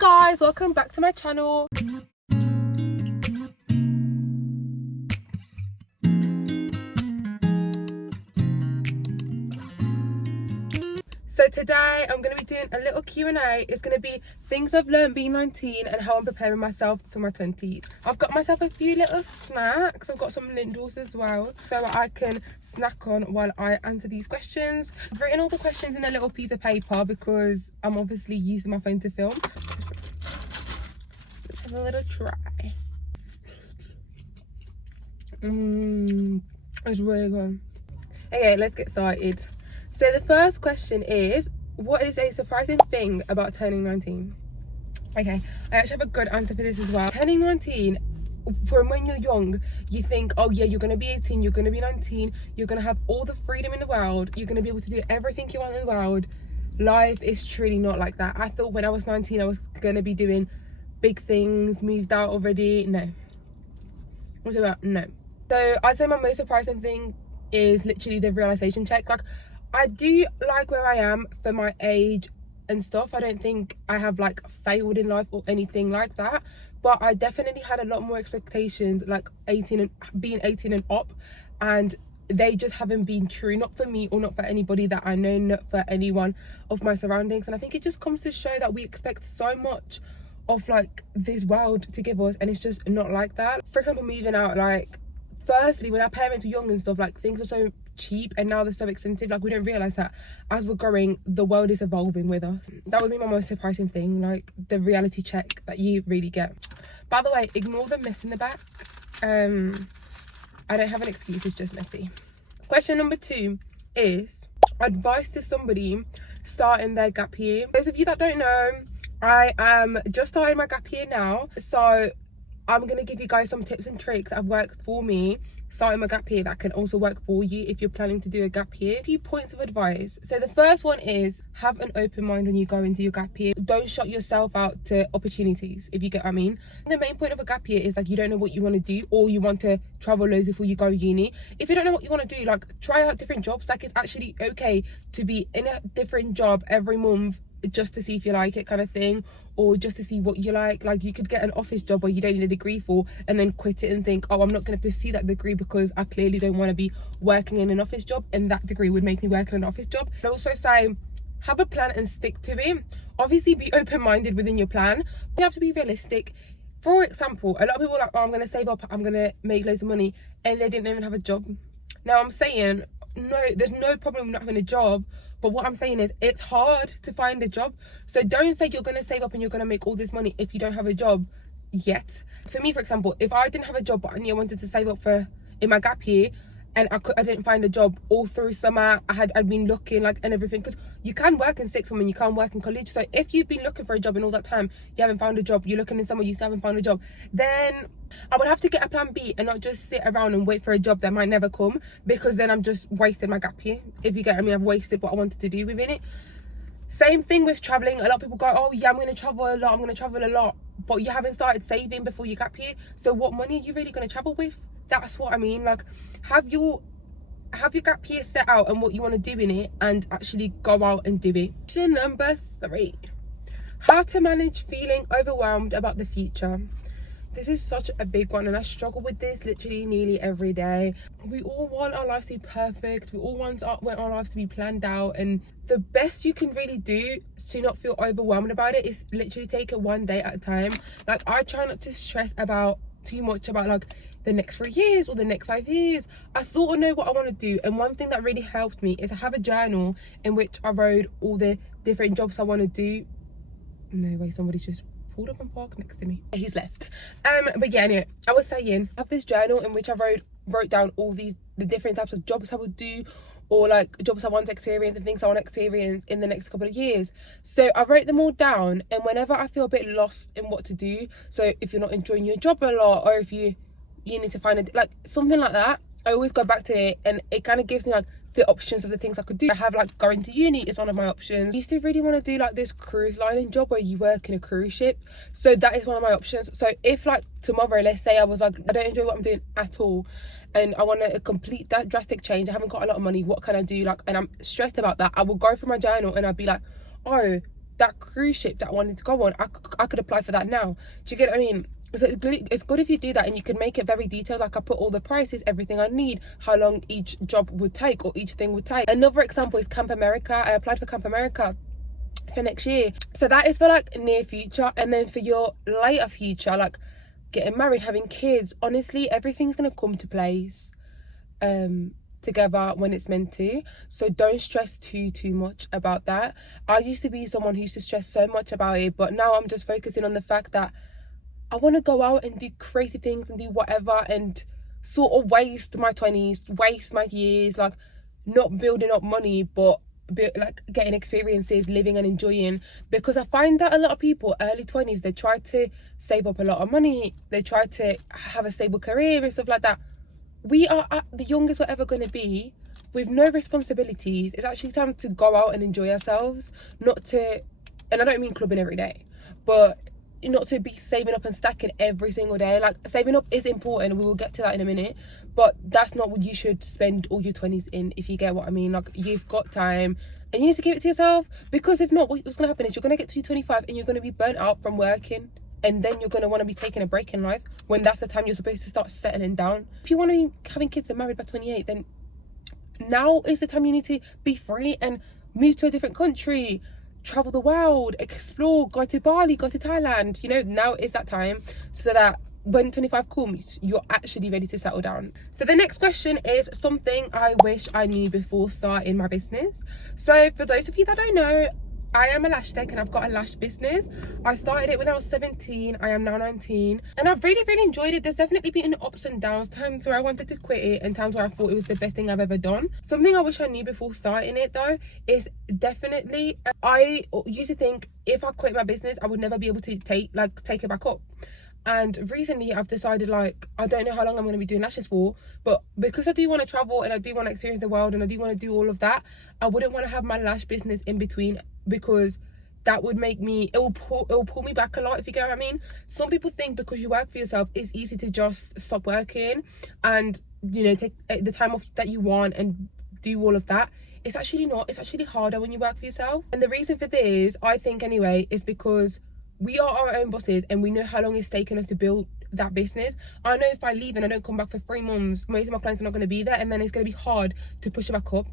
guys, welcome back to my channel. So today I'm going to be doing a little Q&A. It's going to be things I've learned being 19 and how I'm preparing myself for my 20s. I've got myself a few little snacks. I've got some Lindors as well, so I can snack on while I answer these questions. I've written all the questions in a little piece of paper because I'm obviously using my phone to film. Let's have a little try. It's really good. Okay, let's get started. So the first question is, what is a surprising thing about turning 19? Okay, I actually have a good answer for this as well. Turning 19, from when you're young, you think, oh yeah, you're going to be 18, you're going to be 19, you're going to have all the freedom in the world, you're going to be able to do everything you want in the world. Life is truly not like that. I thought when I was 19, I was going to be doing big things, moved out already. No. What's it about? No. So I'd say my most surprising thing is literally the realization check. Like, I do like where I am for my age and stuff. I don't think I have like failed in life or anything like that, but I definitely had a lot more expectations, like 18 and being 18 and up, and they just haven't been true, not for me or not for anybody that I know, not for anyone of my surroundings. And I think it just comes to show that we expect so much of like this world to give us, and it's just not like that. For example, moving out, like, firstly, when our parents were young and stuff, like, things are so cheap and now they're so expensive. Like, we don't realize that as we're growing, the world is evolving with us. That would be my most surprising thing, like the reality check that you really get. By the way, ignore the mess in the back. I don't have an excuse, it's just messy. Question number 2 is advice to somebody starting their gap year. Those of you that don't know, I am just starting my gap year now, so I'm going to give you guys some tips and tricks that have worked for me starting my gap year that can also work for you if you're planning to do a gap year. A few points of advice. So the first one is, have an open mind when you go into your gap year. Don't shut yourself out to opportunities, if you get what I mean. The main point of a gap year is like, you don't know what you want to do, or you want to travel loads before you go uni. If you don't know what you want to do, like, try out different jobs. Like, it's actually okay to be in a different job every month just to see if you like it, kind of thing, or just to see what you like. Like, you could get an office job where you don't need a degree for, and then quit it and think, oh, I'm not going to pursue that degree because I clearly don't want to be working in an office job, and that degree would make me work in an office job. And also say, have a plan and stick to it. Obviously, be open-minded within your plan. You have to be realistic. For example, a lot of people are like, oh, I'm going to save up, I'm going to make loads of money, and they didn't even have a job. Now, I'm saying, no, there's no problem with not having a job, but what I'm saying is, it's hard to find a job. So don't say you're going to save up and you're going to make all this money if you don't have a job yet. For me, for example, if I didn't have a job but I knew I wanted to save up for in my gap year, and I didn't find a job all through summer, I'd been looking, like, and everything, because you can work in sixth form and you can work in college. So if you've been looking for a job in all that time, you haven't found a job, you're looking in summer, you still haven't found a job, then I would have to get a plan B and not just sit around and wait for a job that might never come, because then I'm just wasting my gap year, if you get what I mean. I've wasted what I wanted to do within it. Same thing with traveling. A lot of people go, oh yeah, I'm going to travel a lot, but you haven't started saving before your gap year. So what money are you really going to travel with? That's what I mean. Like, have your gap year set out and what you want to do in it, and actually go out and do it. Question number 3, how to manage feeling overwhelmed about the future. This is such a big one, and I struggle with this literally nearly every day. We all want our lives to be perfect. We all want our lives to be planned out, and the best you can really do to not feel overwhelmed about it is literally take it one day at a time. Like, I try not to stress about too much about like the next 3 years or the next 5 years. I sort of know what I want to do, and one thing that really helped me is I have a journal in which I wrote all the different jobs I want to do. No way, somebody's just pulled up and parked next to me. He's left. But yeah, anyway, I was saying, I have this journal in which I wrote down all the different types of jobs I would do, or like jobs I want to experience and things I want to experience in the next couple of years. So I wrote them all down, and whenever I feel a bit lost in what to do, so if you're not enjoying your job a lot, or if you need to find like something like that, I always go back to it, and it kind of gives me like the options of the things I could do. I have like going to uni is one of my options. I used to really want to do like this cruise lining job where you work in a cruise ship, so that is one of my options. So if like tomorrow, let's say I was like, I don't enjoy what I'm doing at all, and I want to complete that drastic change, I haven't got a lot of money, what can I do, like, and I'm stressed about that, I will go through my journal and I'll be like, oh, that cruise ship that I wanted to go on, I could apply for that now. Do you get what I mean? So it's good if you do that, and you can make it very detailed. Like, I put all the prices, everything I need, how long each job would take or each thing would take. Another example is Camp America. I applied for Camp America for next year, so that is for like near future. And then for your later future, like getting married, having kids, honestly, everything's gonna come to place together when it's meant to. So don't stress too much about that. I used to be someone who used to stress so much about it, but now I'm just focusing on the fact that I want to go out and do crazy things and do whatever, and sort of waste my 20s, waste my years, like not building up money, but like getting experiences, living and enjoying. Because I find that a lot of people early 20s, they try to save up a lot of money, they try to have a stable career and stuff like that. We are at the youngest we're ever going to be, with no responsibilities. It's actually time to go out and enjoy ourselves, not to, and I don't mean clubbing every day, but not to be saving up and stacking every single day. Like, saving up is important, we will get to that in a minute, but that's not what you should spend all your 20s in, if you get what I mean. Like, you've got time and you need to give it to yourself, because if not, what's going to happen is you're going to get to 25 and you're going to be burnt out from working, and then you're going to want to be taking a break in life, when that's the time you're supposed to start settling down. If you want to be having kids and married by 28, then now is the time you need to be free and move to a different country, travel the world, explore, go to Bali, go to Thailand. You know, now is that time, so that when 25 comes, you're actually ready to settle down. So the next question is something I wish I knew before starting my business. So for those of you that don't know, I am a lash tech and I've got a lash business. I started it when I was 17. I am now 19, and I've really enjoyed it. There's definitely been ups and downs, times where I wanted to quit it and times where I thought it was the best thing I've ever done. Something I wish I knew before starting it though is definitely, I used to think if I quit my business, I would never be able to take it back up. And recently I've decided, like, I don't know how long I'm going to be doing lashes for, but because I do want to travel and I do want to experience the world and I do want to do all of that, I wouldn't want to have my lash business in between, because that would make me, it will pull me back a lot, if you get what I mean. Some people think because you work for yourself, it's easy to just stop working and, you know, take the time off that you want and do all of that. It's actually not. It's actually harder when you work for yourself. And the reason for this, I think anyway, is because we are our own bosses and we know how long it's taken us to build that business. I know if I leave and I don't come back for 3 months, most of my clients are not going to be there, and then it's going to be hard to push it back up.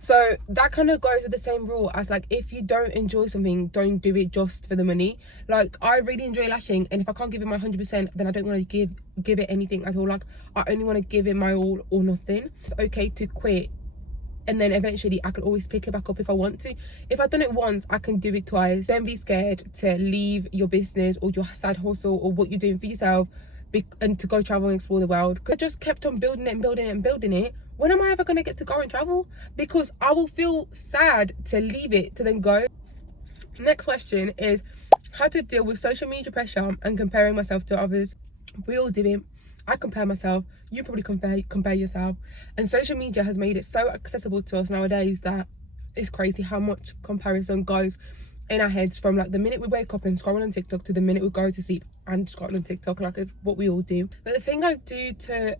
So that kind of goes with the same rule as, like, if you don't enjoy something, don't do it just for the money. Like, I really enjoy lashing, and if I can't give it my 100%, then I don't want to give it anything at all. Like, I only want to give it my all or nothing. It's okay to quit, and then eventually I can always pick it back up if I want to. If I've done it once, I can do it twice. Don't be scared to leave your business or your side hustle or what you're doing for yourself and to go travel and explore the world. I just kept on building it and building it and building it. When am I ever going to get to go and travel? Because I will feel sad to leave it to then go. Next question is how to deal with social media pressure and comparing myself to others. We all do it. I compare myself. You probably compare yourself. And social media has made it so accessible to us nowadays that it's crazy how much comparison goes in our heads, from like the minute we wake up and scroll on TikTok to the minute we go to sleep and scroll on TikTok. Like, it's what we all do. But the thing I do to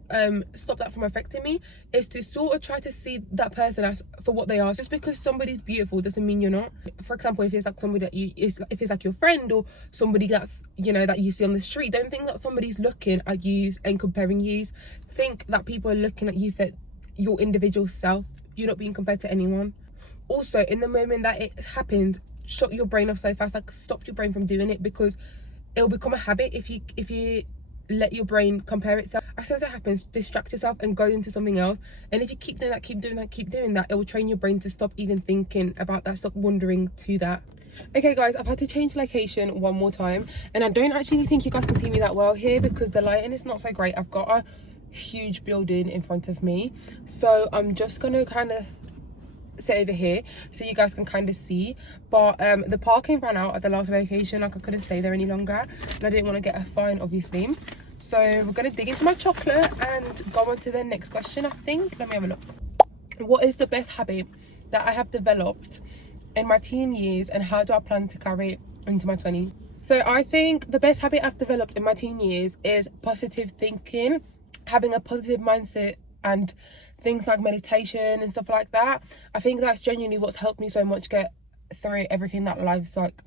stop that from affecting me is to sort of try to see that person as for what they are. Just because somebody's beautiful doesn't mean you're not. For example, if it's like somebody that if it's like your friend or somebody that's, you know, that you see on the street, don't think that somebody's looking at you and comparing you. Think that people are looking at you for your individual self. You're not being compared to anyone. Also, in the moment that it happened, shut your brain off so fast. Like, stop your brain from doing it, because it'll become a habit if you let your brain compare itself. As soon as it happens, distract yourself and go into something else. And if you keep doing that, it will train your brain to stop even thinking about that, stop wondering to that. Okay guys, I've had to change location one more time, and I don't actually think you guys can see me that well here because the lighting is not so great. I've got a huge building in front of me, so I'm just gonna kind of sit over here so you guys can kind of see. But the parking ran out at the last location. Like, I couldn't stay there any longer and I didn't want to get a fine, obviously. So we're going to dig into my chocolate and go on to the next question, I think. Let me have a look. What is the best habit that I have developed in my teen years, and how do I plan to carry it into my 20s? So I think the best habit I've developed in my teen years is positive thinking, having a positive mindset, and things like meditation and stuff like that. I think that's genuinely what's helped me so much get through everything that life's like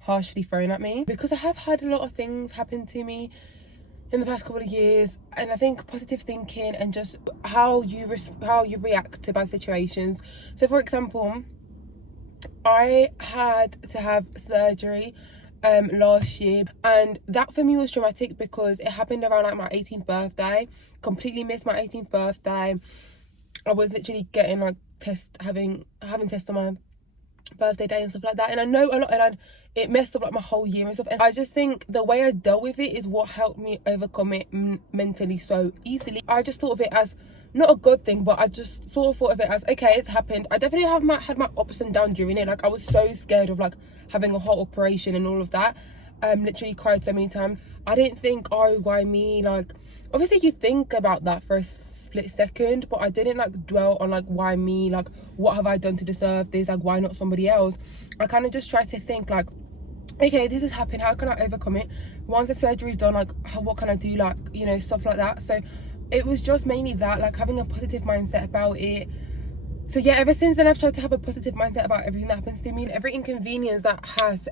harshly thrown at me, because I have had a lot of things happen to me in the past couple of years, and I think positive thinking and just how you react to bad situations. So for example, I had to have surgery last year, and that for me was traumatic because it happened around like my 18th birthday. Completely missed my 18th birthday. I was literally getting like having tests on my birthday day and stuff like that, and I know a lot, and it messed up like my whole year and stuff, and I just think the way I dealt with it is what helped me overcome it mentally so easily. I just thought of it as not a good thing, but I just sort of thought of it as, okay, it's happened. I definitely had my ups and downs during it. Like, I was so scared of like having a heart operation and all of that. Literally cried so many times. I didn't think, oh, why me? Like, obviously you think about that for a split second, but I didn't like dwell on like, why me? Like, what have I done to deserve this? Like, why not somebody else? I kind of just tried to think like, okay, this has happened, how can I overcome it? Once the surgery's done, like, what can I do? Like, you know, stuff like that. So it was just mainly that, like, having a positive mindset about it. So yeah, ever since then I've tried to have a positive mindset about everything that happens to me. Every inconvenience that has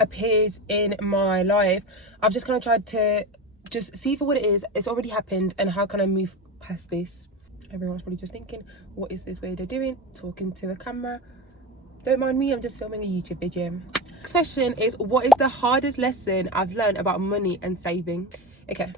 appeared in my life, I've just kind of tried to just see for what it is. It's already happened, and how can I move past this? Everyone's probably just thinking, what is this weirdo doing talking to a camera? Don't mind me, I'm just filming a YouTube video. Next question is, what is the hardest lesson I've learned about money and saving? Okay,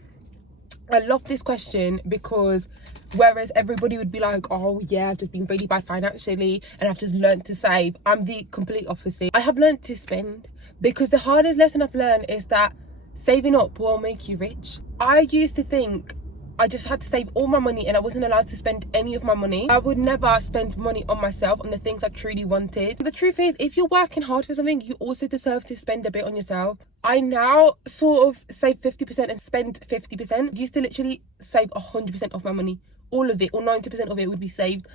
I love this question because whereas everybody would be like, oh yeah, I've just been really bad financially and I've just learned to save, I'm the complete opposite. I have learned to spend, because the hardest lesson I've learned is that saving up will make you rich. I used to think I just had to save all my money and I wasn't allowed to spend any of my money. I would never spend money on myself, on the things I truly wanted. The truth is, if you're working hard for something, you also deserve to spend a bit on yourself. I now sort of save 50% and spend 50%. I used to literally save 100% of my money. All of it, or 90% of it would be saved.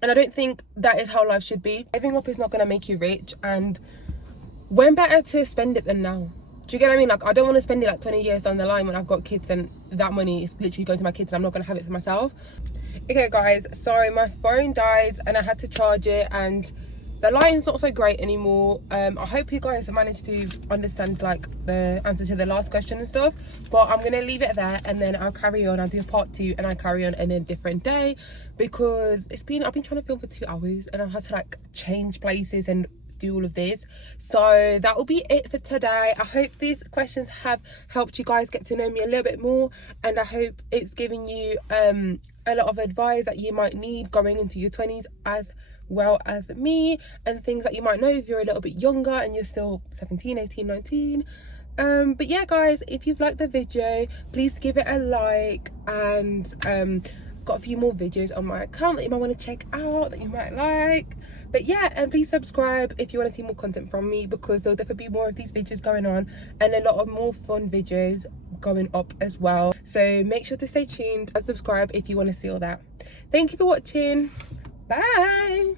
And I don't think that is how life should be. Saving up is not going to make you rich, and when better to spend it than now? Do you get what I mean? Like, I don't want to spend it like 20 years down the line when I've got kids and that money is literally going to my kids and I'm not going to have it for myself. Okay guys, sorry, my phone died and I had to charge it and the lighting's not so great anymore. I hope you guys managed to understand like the answer to the last question and stuff, but I'm going to leave it there and then I'll carry on. I'll do part 2 and I'll carry on in a different day, because I've been trying to film for 2 hours and I've had to like change places and do all of this. So that will be it for today. I hope these questions have helped you guys get to know me a little bit more, and I hope it's giving you a lot of advice that you might need going into your 20s as well as me, and things that you might know if you're a little bit younger and you're still 17, 18, 19. But yeah guys, if you've liked the video, please give it a like, and got a few more videos on my account that you might want to check out, that you might like. But yeah, and please subscribe if you want to see more content from me, because there'll definitely be more of these videos going on and a lot of more fun videos going up as well. So make sure to stay tuned and subscribe if you want to see all that. Thank you for watching. Bye.